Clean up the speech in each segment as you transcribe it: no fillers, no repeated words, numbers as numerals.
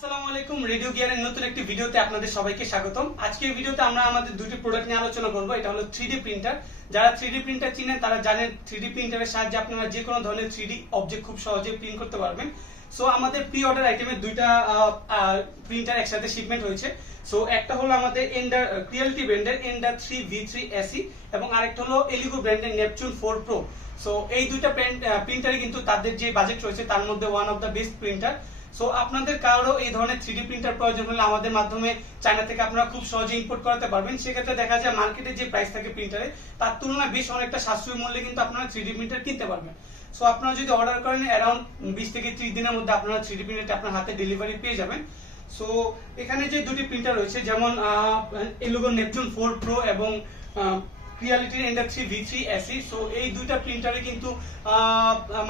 আসসালামু আলাইকুম। রেডিও গিয়ারের নতুন একটি ভিডিওতে আপনাদের সবাইকে স্বাগতম। আজকের ভিডিওতে আমরা আমাদের দুটি প্রোডাক্ট নিয়ে আলোচনা করব। এটা হলো 3D প্রিন্টার। যারা 3D প্রিন্টার চিনেন তারা জানেন 3D প্রিন্টারের সাহায্যে আপনারা যে কোনো ধরনের 3D অবজেক্ট খুব সহজে প্রিন্ট করতে পারবেন। সো আমাদের প্রি অর্ডার আইটেমের দুইটা প্রিন্টার একসাথে শিপমেন্ট হয়েছে। সো একটা হলো আমাদের এন্ডার ক্রিয়েলিটি ব্র্যান্ডের এন্ডার 3 V3 SE এবং আরেকটা হলো এলিগো ব্র্যান্ডের নেপচুন 4 প্রো। সো এই দুইটা প্রিন্টারে কিন্তু তাদের যে বাজেট রয়েছে তার মধ্যে one of the best printer. So আপনাদের কারো এই ধরনের 3D প্রিন্টার প্রয়োজন হলে আমাদের মাধ্যমে চায়না থেকে আপনারা খুব সহজে ইম্পোর্ট করাতে পারবেন। সেক্ষেত্রে দেখা যায় মার্কেটে যে প্রাইস থাকে প্রিন্টারে তার তুলনায় বেশ অনেকটা সাশ্রয়ী মূল্যে কিন্তু আপনারা 3D প্রিন্টার কিনতে পারবেন। সো আপনারা যদি অর্ডার করেন অ্যারাউন্ড 20 থেকে 30 দিনের মধ্যে আপনারা 3D প্রিন্টারটা আপনার হাতে ডেলিভারি পেয়ে যাবেন। সো এখানে যে দুটি প্রিন্টার রয়েছে যেমন এলিগো নেপচুন 4 প্রো এবং ক্রিয়েলিটির এন্ডার 3 V3 SE। সো এই দুইটা প্রিন্টারে কিন্তু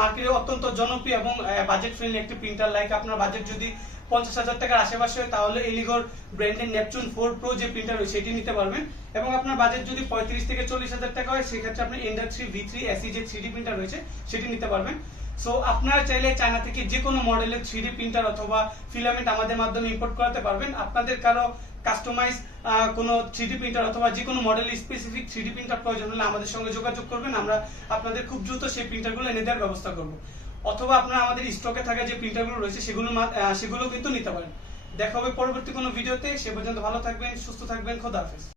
মার্কেটে অত্যন্ত জনপ্রিয় এবং বাজেট ফ্রেন্ডলি একটি প্রিন্টার। লাইক আপনার বাজেট যদি 50,000 টাকার আশেপাশে হয় তাহলে এলিগোর ব্র্যান্ডের নেপচুন 4 প্রো যে প্রিন্টার রয়েছে সেটি নিতে পারবেন। এবং আপনার বাজেট যদি 35 থেকে 40,000 টাকা হয় সেক্ষেত্রে আপনি এন্ডার 3 V3 SE যে 3D প্রিন্টার রয়েছে সেটি নিতে পারবেন। সো আপনারা চাইলে চায়না থেকে যে কোনো মডেলের 3D প্রিন্টার অথবা ফিলামেন্ট আমাদের মাধ্যমে ইম্পোর্ট করাতে পারবেন। আপনাদের কারো কাস্টমাইজ কোনো 3D প্রিন্টার অথবা যে কোনো মডেলের স্পেসিফিক 3D প্রিন্টার প্রয়োজন হলে আমাদের সঙ্গে যোগাযোগ করবেন। আমরা আপনাদের খুব দ্রুত সেই প্রিন্টারগুলো এনে দেওয়ার ব্যবস্থা করব। অথবা আপনারা আমাদের স্টকে থাকা যে প্রিন্টারগুলো রয়েছে সেগুলো কিন্তু নিতে পারেন। দেখা হবে পরবর্তী কোনো ভিডিওতে। সে পর্যন্ত ভালো থাকবেন, সুস্থ থাকবেন। খোদা হাফেজ।